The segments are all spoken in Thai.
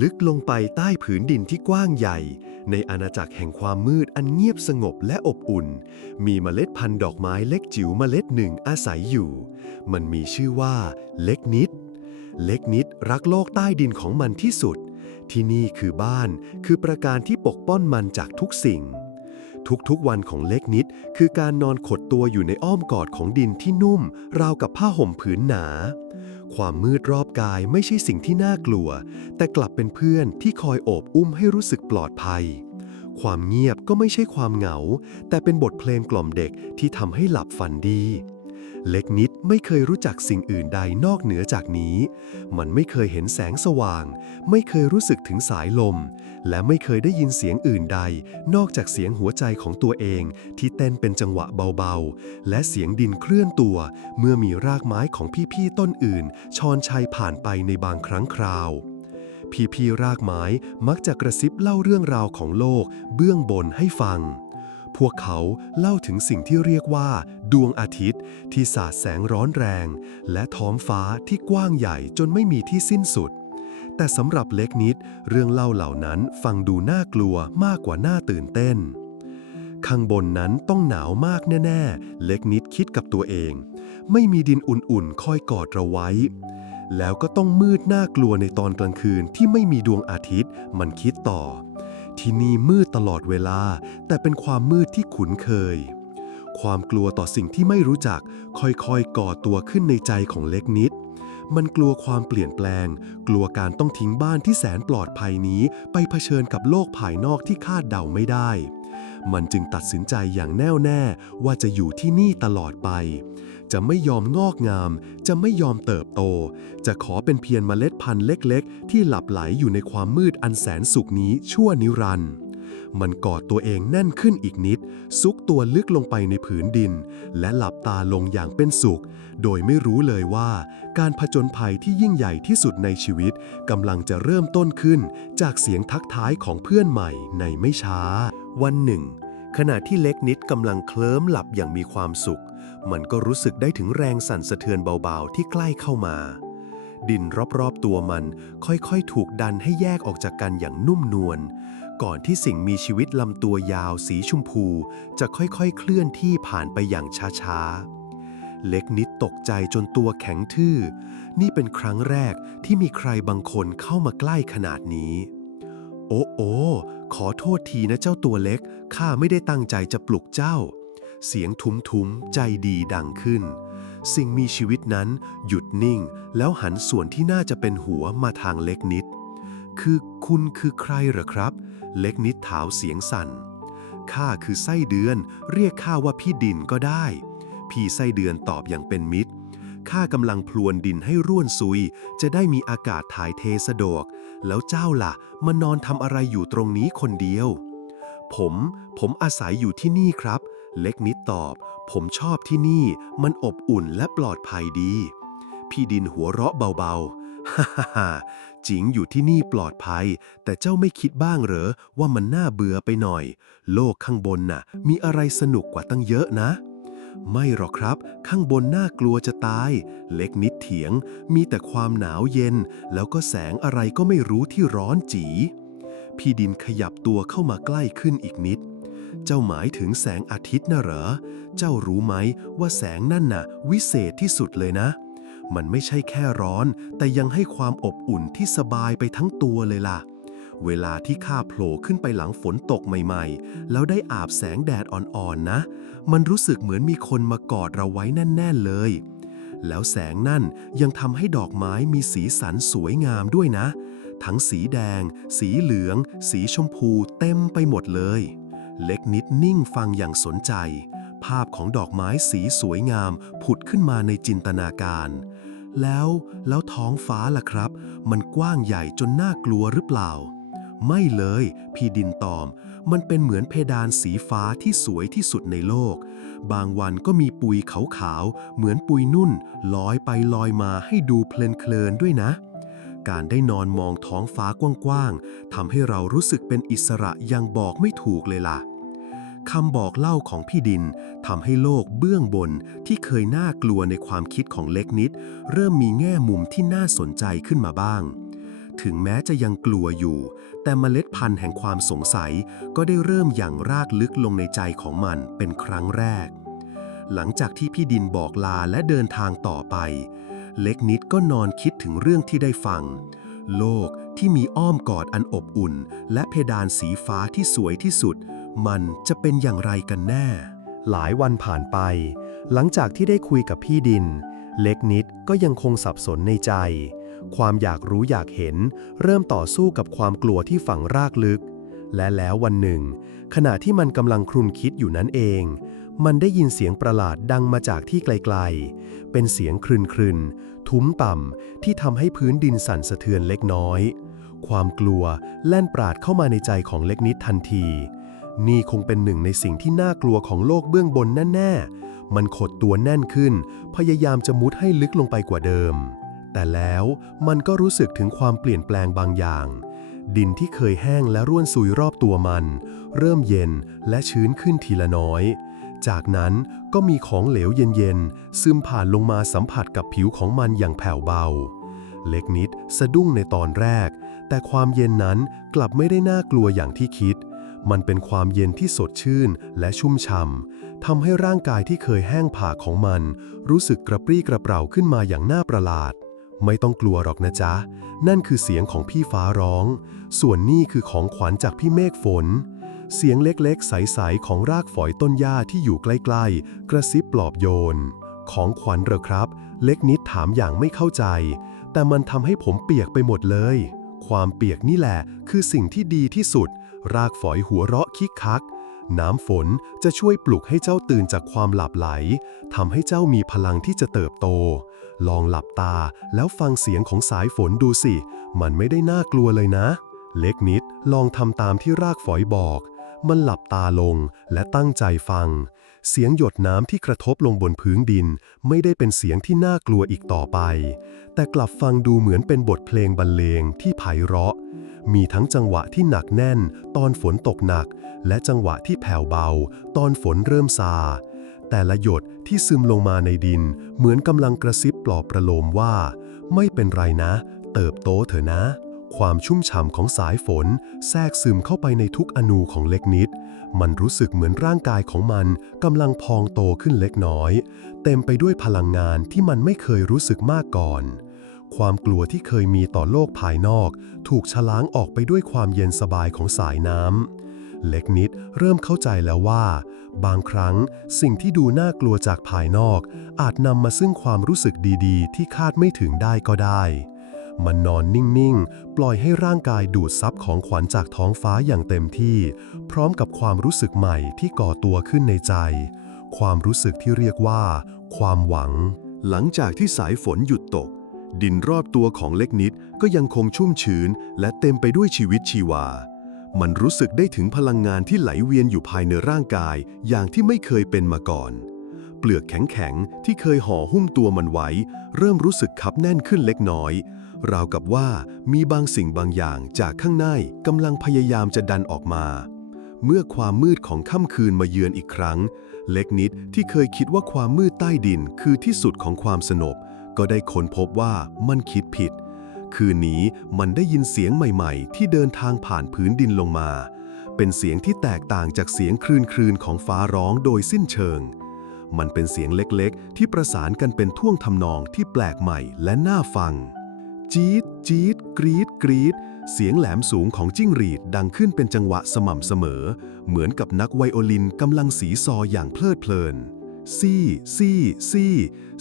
ลึกลงไปใต้ผืนดินที่กว้างใหญ่ ในอาณาจักรแห่งความมืดอันเงียบสงบและอบอุ่น มีเมล็ดพันธุ์ดอกไม้เล็กจิ๋วเมล็ดหนึ่งอาศัยอยู่ มันมีชื่อว่าเล็กนิด เล็กนิดรักโลกใต้ดินของมันที่สุด ที่นี่คือบ้านคือประการที่ปกป้องมันจากทุกสิ่ง ทุกๆวันของเล็กนิดคือการนอนขดตัวอยู่ในอ้อมกอดของดินที่นุ่ม ราวกับผ้าห่มผืนหนา ความมืดรอบกายไม่ใช่สิ่งที่น่ากลัว แต่กลับเป็นเพื่อนที่คอยโอบอุ้มให้รู้สึกปลอดภัย ความเงียบก็ไม่ใช่ความเหงา แต่เป็นบทเพลงกล่อมเด็กที่ทำให้หลับฝันดี เล็กนิดไม่เคยรู้จักสิ่งอื่นใดนอกเหนือจากนี้ มันไม่เคยเห็นแสงสว่าง ไม่เคยรู้สึกถึงสายลม และไม่เคยได้ยินเสียงอื่นใด นอกจากเสียงหัวใจของตัวเอง ที่เต้นเป็นจังหวะเบาๆ และเสียงดินเคลื่อนตัว เมื่อมีรากไม้ของพี่ๆต้นอื่น ชอนชัยผ่านไปในบางครั้งคราวพี่ๆรากไม้มักจะกระซิบเล่าเรื่องราวของโลก เบื้องบนให้ฟัง พวกเขาเล่าถึงสิ่งที่เรียกว่า ดวงอาทิตย์ ที่สาดแสงร้อนแรง และท้องฟ้าที่กว้างใหญ่จนไม่มีที่สิ้นสุด แต่สำหรับเล็กนิด เรื่องเล่าเหล่านั้นฟังดูน่ากลัวมากกว่าน่าตื่นเต้น ข้างบนนั้นต้องหนาวมากแน่ๆ เล็กนิดคิดกับตัวเอง ไม่มีดินอุ่นๆ คอยกอดเราไว้แล้วก็ต้องมืดน่ากลัวในตอนกลางคืนที่ไม่มีดวงอาทิตย์ มันคิดต่อ ที่นี่มืดตลอดเวลา แต่เป็นความมืดที่ขุนเคย ความกลัวต่อสิ่งที่ไม่รู้จัก ค่อยๆ ก่อตัวขึ้นในใจของเล็กนิด มันกลัวความเปลี่ยนแปลง กลัวการต้องทิ้งบ้านที่แสนปลอดภัยนี้ไปเผชิญกับโลกภายนอกที่คาดเดาไม่ได้ มันจึงตัดสินใจอย่างแน่วแน่ว่าจะอยู่ที่นี่ตลอดไป จะไม่ยอมงอกงาม จะไม่ยอมเติบโต จะขอเป็นเพียงเมล็ดพันธุ์เล็ก ๆ ที่หลับไหลอยู่ในความมืดอันแสนสุขนี้ชั่วนิรันดร์มันกอดตัวเองแน่นขึ้นอีกนิด ซุกตัวลึกลงไปในผืนดิน และหลับตาลงอย่างเป็นสุข โดยไม่รู้เลยว่า การผจญภัยที่ยิ่งใหญ่ที่สุดในชีวิตกำลังจะเริ่มต้นขึ้น จากเสียงทักทายของเพื่อนใหม่ในไม่ช้า วันหนึ่ง ขณะที่เล็กนิดกำลังเคลิ้มหลับอย่างมีความสุข มันก็รู้สึกได้ถึงแรงสั่นสะเทือนเบาๆ ที่ใกล้เข้ามา ดินรอบๆตัวมันค่อยๆ ถูกดันให้แยกออกจากกันอย่างนุ่มนวล ก่อนที่สิ่งมีชีวิตลำตัวยาวสีชมพู จะค่อยๆ เคลื่อนที่ผ่านไปอย่างช้าๆเล็กนิดตกใจจนตัวแข็งทื่อ นี่เป็นครั้งแรกที่มีใครบางคนเข้ามาใกล้ขนาดนี้ โอ้โอขอโทษทีนะเจ้าตัวเล็ก ข้าไม่ได้ตั้งใจจะปลุกเจ้า เสียงทุ้มๆ ใจดีดังขึ้น สิ่งมีชีวิตนั้นหยุดนิ่ง แล้วหันส่วนที่น่าจะเป็นหัวมาทางเล็กนิด คือคุณคือใครเหรอครับ เล็กนิดถาวเสียงสั่น ข้าคือไส้เดือน เรียกข้าว่าพี่ดินก็ได้ พี่ไส้เดือนตอบอย่างเป็นมิตรข้ากำลังพลวนดินให้ร่วนซุย จะได้มีอากาศถ่ายเทสะดวก แล้วเจ้าล่ะมานอนทำอะไรอยู่ตรงนี้คนเดียว ผม ผมอาศัยอยู่ที่นี่ครับ เล็กนิดตอบ ผมชอบที่นี่ มันอบอุ่นและปลอดภัยดี พี่ดินหัวเราะเบาๆ ฮ่าฮ่าจิงอยู่ที่นี่ปลอดภัย แต่เจ้าไม่คิดบ้างเหรอ ว่ามันน่าเบื่อไปหน่อย โลกข้างบนน่ะ มีอะไรสนุกกว่าตั้งเยอะนะ ไม่หรอกครับ ข้างบนน่ากลัวจะตาย เล็กนิดเถียง มีแต่ความหนาวเย็น แล้วก็แสงอะไรก็ไม่รู้ที่ร้อนจีพี่ดินขยับตัวเข้ามาใกล้ขึ้นอีกนิด เจ้าหมายถึงแสงอาทิตย์น่ะเหรอ เจ้ารู้ไหมว่าแสงนั่นน่ะ วิเศษที่สุดเลยนะ มันไม่ใช่แค่ร้อน แต่ยังให้ความอบอุ่นที่สบายไปทั้งตัวเลยล่ะ เวลาที่ข้าโผล่ขึ้นไปหลังฝนตกใหม่ๆ แล้วได้อาบแสงแดดอ่อนๆนะ มันรู้สึกเหมือนมีคนมากอดเราไว้แน่น ๆเลยแล้วแสงนั่นยังทำให้ดอกไม้มีสีสันสวยงามด้วยนะ ทั้งสีแดง สีเหลือง สีชมพูเต็มไปหมดเลย เล็กนิดนิ่งฟังอย่างสนใจ ภาพของดอกไม้สีสวยงาม ผุดขึ้นมาในจินตนาการ แล้วแล้วท้องฟ้าล่ะครับ มันกว้างใหญ่จนน่ากลัวหรือเปล่า ไม่เลย พี่ดินตอบมันเป็นเหมือนเพดานสีฟ้าที่สวยที่สุดในโลก บางวันก็มีปุยขาวๆเหมือนปุยนุ่น ลอยไปลอยมาให้ดูเพลินๆด้วยนะการได้นอนมองท้องฟ้ากว้างๆ ทำให้เรารู้สึกเป็นอิสระอยังบอกไม่ถูกเลยล่ะ คำบอกเล่าของพี่ดินทำให้โลกเบื้องบนที่เคยน่ากลัวในความคิดของเล็กนิด เริ่มมีแง่มุมที่น่าสนใจขึ้นมาบ้าง ถึงแม้จะยังกลัวอยู่ แต่เมล็ดพันธุ์แห่งความสงสัยก็ได้เริ่มอย่างรากลึกลงในใจของมันเป็นครั้งแรก หลังจากที่พี่ดินบอกลาและเดินทางต่อไป เล็กนิดก็นอนคิดถึงเรื่องที่ได้ฟัง โลกที่มีอ้อมกอดอันอบอุ่น และเพดานสีฟ้าที่สวยที่สุด มันจะเป็นอย่างไรกันแน่ หลายวันผ่านไป หลังจากที่ได้คุยกับพี่ดิน เล็กนิดก็ยังคงสับสนในใจ ความอยากรู้อยากเห็น เริ่มต่อสู้กับความกลัวที่ฝังรากลึก และแล้ววันหนึ่ง ขณะที่มันกำลังครุนคิดอยู่นั้นเอง มันได้ยินเสียงประหลาดดังมาจากที่ไกลๆ เป็นเสียงครึนๆ ทุ้มต่ำที่ทำให้พื้นดินสั่นสะเทือนเล็กน้อยความกลัวแล่นปราดเข้ามาในใจของเล็กนิดทันที นี่คงเป็นหนึ่งในสิ่งที่น่ากลัวของโลกเบื้องบนแน่ๆ มันขดตัวแน่นขึ้น พยายามจะมุดให้ลึกลงไปกว่าเดิม แต่แล้วมันก็รู้สึกถึงความเปลี่ยนแปลงบางอย่าง ดินที่เคยแห้งและร่วนซุยรอบตัวมัน เริ่มเย็นและชื้นขึ้นทีละน้อย จากนั้นก็มีของเหลวเย็นๆ ซึมผ่านลงมาสัมผัสกับผิวของมันอย่างแผ่วเบา เล็กนิดสะดุ้งในตอนแรก แต่ความเย็นนั้นกลับไม่ได้น่ากลัวอย่างที่คิด มันเป็นความเย็นที่สดชื่นและชุ่มช่ำทำให้ร่างกายที่เคยแห้งผากของมัน รู้สึกกระปรี้กระเปร่าขึ้นมาอย่างน่าประหลาด ไม่ต้องกลัวหรอกนะจ๊ะ นั่นคือเสียงของพี่ฟ้าร้อง ส่วนนี่คือของขวัญจากพี่เมฆฝน เสียงเล็กๆ ใสๆของรากฝอยต้นหญ้าที่อยู่ใกล้ๆ กระซิบปลอบโยน ของขวัญเหรอครับ เล็กนิดถามอย่างไม่เข้าใจ แต่มันทำให้ผมเปียกไปหมดเลยความเปียกนี่แหละคือสิ่งที่ดีที่สุด รากฝอยหัวเราะคิกคัก น้ำฝนจะช่วยปลุกให้เจ้าตื่นจากความหลับไหลทำให้เจ้ามีพลังที่จะเติบโต ลองหลับตาแล้วฟังเสียงของสายฝนดูสิ มันไม่ได้น่ากลัวเลยนะ เล็กนิดลองทำตามที่รากฝอยบอก มันหลับตาลงและตั้งใจฟัง เสียงหยดน้ำที่กระทบลงบนพื้นดิน ไม่ได้เป็นเสียงที่น่ากลัวอีกต่อไป แต่กลับฟังดูเหมือนเป็นบทเพลงบรรเลงที่ไพเราะ มีทั้งจังหวะที่หนักแน่น ตอนฝนตกหนัก และจังหวะที่แผ่วเบา ตอนฝนเริ่มซา แต่ละหยดที่ซึมลงมาในดิน เหมือนกำลังกระซิบปลอบประโลมว่า ไม่เป็นไรนะ เติบโตเถอะนะ ความชุ่มฉ่ำของสายฝน แทรกซึมเข้าไปในทุกอนูของเล็กนิด มันรู้สึกเหมือนร่างกายของมันกำลังพองโตขึ้นเล็กน้อย เต็มไปด้วยพลังงานที่มันไม่เคยรู้สึกมาก่อน ความกลัวที่เคยมีต่อโลกภายนอก ถูกชะล้างออกไปด้วยความเย็นสบายของสายน้ำ เล็กนิดเริ่มเข้าใจแล้วว่า บางครั้งสิ่งที่ดูน่ากลัวจากภายนอก อาจนำมาซึ่งความรู้สึกดีๆ ที่คาดไม่ถึงได้ก็ได้ มันนอนนิ่งๆ ปล่อยให้ร่างกายดูดซับของขวัญจากท้องฟ้าอย่างเต็มที่ พร้อมกับความรู้สึกใหม่ที่ก่อตัวขึ้นในใจ ความรู้สึกที่เรียกว่า ความหวัง หลังจากที่สายฝนหยุดตก ดินรอบตัวของเล็กนิดก็ยังคงชุ่มชื้น และเต็มไปด้วยชีวิตชีวา มันรู้สึกได้ถึงพลังงานที่ไหลเวียนอยู่ภายในร่างกาย อย่างที่ไม่เคยเป็นมาก่อน เปลือกแข็งๆ ที่เคยห่อหุ้มตัวมันไว้ เริ่มรู้สึกคับแน่นขึ้นเล็กน้อย ราวกับว่ามีบางสิ่งบางอย่างจากข้างในกำลังพยายามจะดันออกมา เมื่อความมืดของค่ำคืนมาเยือนอีกครั้ง เล็กนิดที่เคยคิดว่าความมืดใต้ดินคือที่สุดของความสงบ ก็ได้ค้นพบว่ามันคิดผิด คืนนี้มันได้ยินเสียงใหม่ๆ ที่เดินทางผ่านพื้นดินลงมา เป็นเสียงที่แตกต่างจากเสียงคลื่นคลืนของฟ้าร้องโดยสิ้นเชิง มันเป็นเสียงเล็กๆ ที่ประสานกันเป็นท่วงทำนองที่แปลกใหม่และน่าฟัง จี๊ด จี๊ด กรีด กรีด เสียงแหลมสูงของจิ้งหรีดดังขึ้นเป็นจังหวะสม่ำเสมอ เหมือนกับนักไวโอลินกำลังสีซออย่างเพลิดเพลิน ซี่ซี่ซี่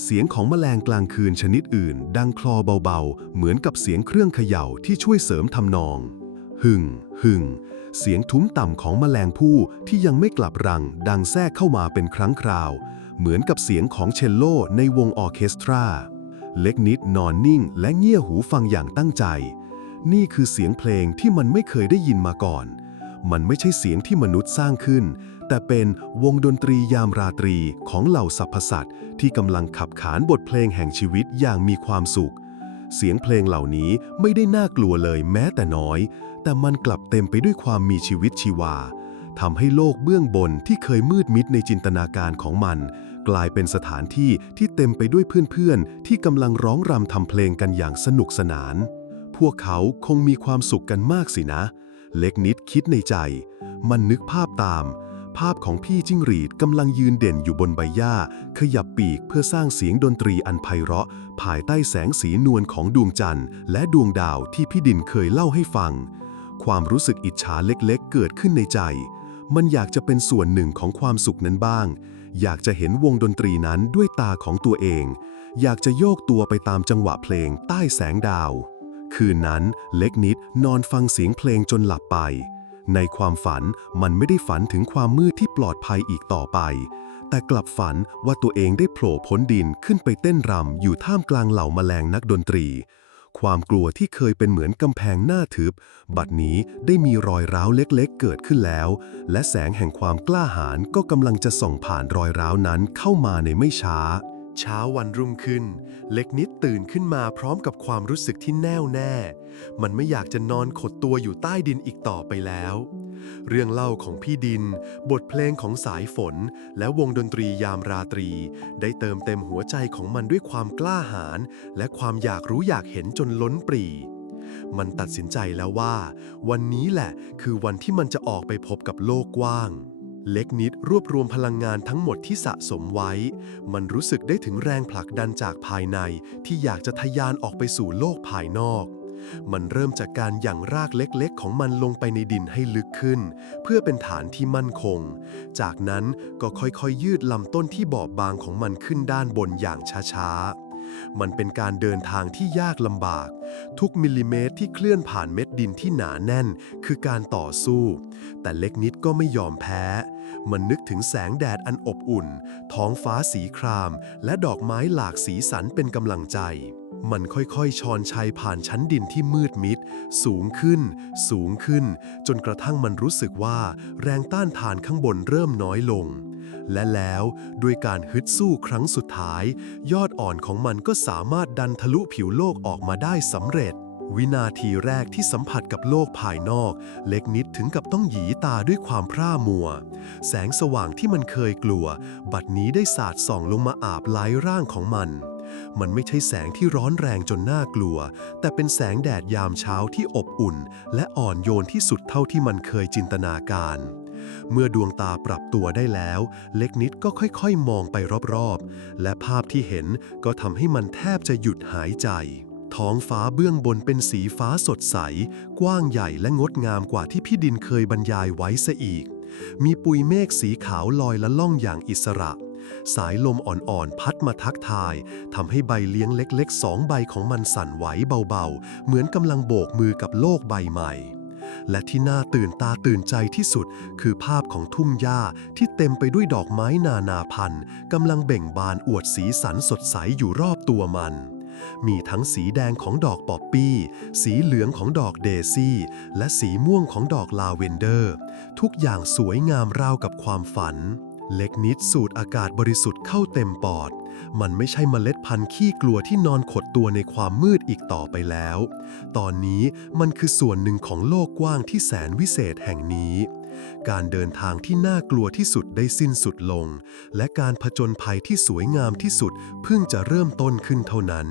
เสียงของแมลงกลางคืนชนิดอื่น ดังคลอเบาๆ เหมือนกับเสียงเครื่องเขย่าที่ช่วยเสริมทำนอง หึ่งหึ่งเสียงทุ้มต่ำของแมลงผู้ที่ยังไม่กลับรัง ดังแทรกเข้ามาเป็นครั้งคราว เหมือนกับเสียงของเชลโลในวงออเคสตรา เล็กนิดนอนนิ่งและเงี่ยหูฟังอย่างตั้งใจ นี่คือเสียงเพลงที่มันไม่เคยได้ยินมาก่อน มันไม่ใช่เสียงที่มนุษย์สร้างขึ้น แต่เป็นวงดนตรียามราตรีของเหล่าสรรพสัตว์ที่กำลังขับขานบทเพลงแห่งชีวิตอย่างมีความสุข เสียงเพลงเหล่านี้ไม่ได้น่ากลัวเลยแม้แต่น้อย แต่มันกลับเต็มไปด้วยความมีชีวิตชีวาทำให้โลกเบื้องบนที่เคยมืดมิดในจินตนาการของมัน กลายเป็นสถานที่ที่เต็มไปด้วยเพื่อนๆ ที่กำลังร้องรำทำเพลงกันอย่างสนุกสนานพพวกเขาคงมีความสุขกันมากสินะ เล็กนิดคิดในใจ มันนึกภาพตาม ภาพของพี่จิ้งหรีดกำลังยืนเด่นอยู่บนใบหญ้า ขยับปีกเพื่อสร้างเสียงดนตรีอันไพเราะ ภายใต้แสงสีนวลของดวงจันทร์ และดวงดาวที่พี่ดินเคยเล่าให้ฟัง ความรู้สึกอิจฉาเล็กๆ เกิดขึ้นในใจ มันอยากจะเป็นส่วนหนึ่งของความสุขนั้นบ้าง อยากจะเห็นวงดนตรีนั้นด้วยตาของตัวเอง อยากจะโยกตัวไปตามจังหวะเพลงใต้แสงดาว คืนนั้นเล็กนิดนอนฟังเสียงเพลงจนหลับไป ในความฝันมันไม่ได้ฝันถึงความมืดที่ปลอดภัยอีกต่อไป แต่กลับฝันว่าตัวเองได้โผล่พ้นดินขึ้นไปเต้นรำอยู่ท่ามกลางเหล่าแมลงนักดนตรี ความกลัวที่เคยเป็นเหมือนกำแพงหน้าทึบ บัดนี้ได้มีรอยร้าวเล็กๆ เกิดขึ้นแล้ว และแสงแห่งความกล้าหาญก็กำลังจะส่องผ่านรอยร้าวนั้นเข้ามาในไม่ช้าเช้าวันรุ่งขึ้น เล็กนิดตื่นขึ้นมาพร้อมกับความรู้สึกที่แน่วแน่ มันไม่อยากจะนอนขดตัวอยู่ใต้ดินอีกต่อไปแล้ว เรื่องเล่าของพี่ดิน บทเพลงของสายฝน และวงดนตรียามราตรี ได้เติมเต็มหัวใจของมันด้วยความกล้าหาญและความอยากรู้อยากเห็นจนล้นปรีมันตัดสินใจแล้วว่า วันนี้แหละคือวันที่มันจะออกไปพบกับโลกกว้าง เล็กนิดรวบรวมพลังงานทั้งหมดที่สะสมไว้ มันรู้สึกได้ถึงแรงผลักดันจากภายในที่อยากจะทะยานออกไปสู่โลกภายนอก มันเริ่มจากการหยั่งรากเล็กๆ ของมันลงไปในดินให้ลึกขึ้น เพื่อเป็นฐานที่มั่นคง จากนั้นก็ค่อยๆ ยืดลำต้นที่บอบบางของมันขึ้นด้านบนอย่างช้าๆมันเป็นการเดินทางที่ยากลำบาก ทุกมิลลิเมตรที่เคลื่อนผ่านเม็ดดินที่หนาแน่น คือการต่อสู้ แต่เล็กนิดก็ไม่ยอมแพ้ มันนึกถึงแสงแดดอันอบอุ่น ท้องฟ้าสีคราม และดอกไม้หลากสีสันเป็นกำลังใจ มันค่อยๆ ชอนชัยผ่านชั้นดินที่มืดมิด สูงขึ้น สูงขึ้น จนกระทั่งมันรู้สึกว่า แรงต้านทานข้างบนเริ่มน้อยลง และแล้วด้วยการฮึดสู้ครั้งสุดท้าย ยอดอ่อนของมันก็สามารถดันทะลุผิวโลกออกมาได้สำเร็จ วินาทีแรกที่สัมผัสกับโลกภายนอก เล็กนิดถึงกับต้องหยีตาด้วยความพร่ามัว แสงสว่างที่มันเคยกลัว บัดนี้ได้สาดส่องลงมาอาบไล้ร่างของมัน มันไม่ใช่แสงที่ร้อนแรงจนน่ากลัว แต่เป็นแสงแดดยามเช้าที่อบอุ่น และอ่อนโยนที่สุดเท่าที่มันเคยจินตนาการ เมื่อดวงตาปรับตัวได้แล้ว เล็กนิดก็ค่อยๆ มองไปรอบๆ และภาพที่เห็นก็ทำให้มันแทบจะหยุดหายใจท้องฟ้าเบื้องบนเป็นสีฟ้าสดใส กว้างใหญ่และงดงามกว่าที่พี่ดินเคยบรรยายไว้ซะอีก มีปุยเมฆสีขาวลอยละล่องอย่างอิสระ สายลมอ่อนๆ พัดมาทักทายทำให้ใบเลี้ยงเล็กๆสองใบของมันสั่นไหวเบาๆ เหมือนกำลังโบกมือกับโลกใบใหม่ และที่น่าตื่นตาตื่นใจที่สุด คือภาพของทุ่งหญ้าที่เต็มไปด้วยดอกไม้นานาพันธุ์กำลังเบ่งบานอวดสีสันสดใสอยู่รอบตัวมันมีทั้งสีแดงของดอกป๊อปปี้ สีเหลืองของดอกเดซี่ และสีม่วงของดอกลาเวนเดอร์ ทุกอย่างสวยงามราวกับความฝัน เล็กนิดสูดอากาศบริสุทธิ์เข้าเต็มปอด มันไม่ใช่เมล็ดพันธุ์ขี้กลัวที่นอนขดตัวในความมืดอีกต่อไปแล้ว ตอนนี้มันคือส่วนหนึ่งของโลกกว้างที่แสนวิเศษแห่งนี้ การเดินทางที่น่ากลัวที่สุดได้สิ้นสุดลง และการผจญภัยที่สวยงามที่สุดเพิ่งจะเริ่มต้นขึ้นเท่านั้น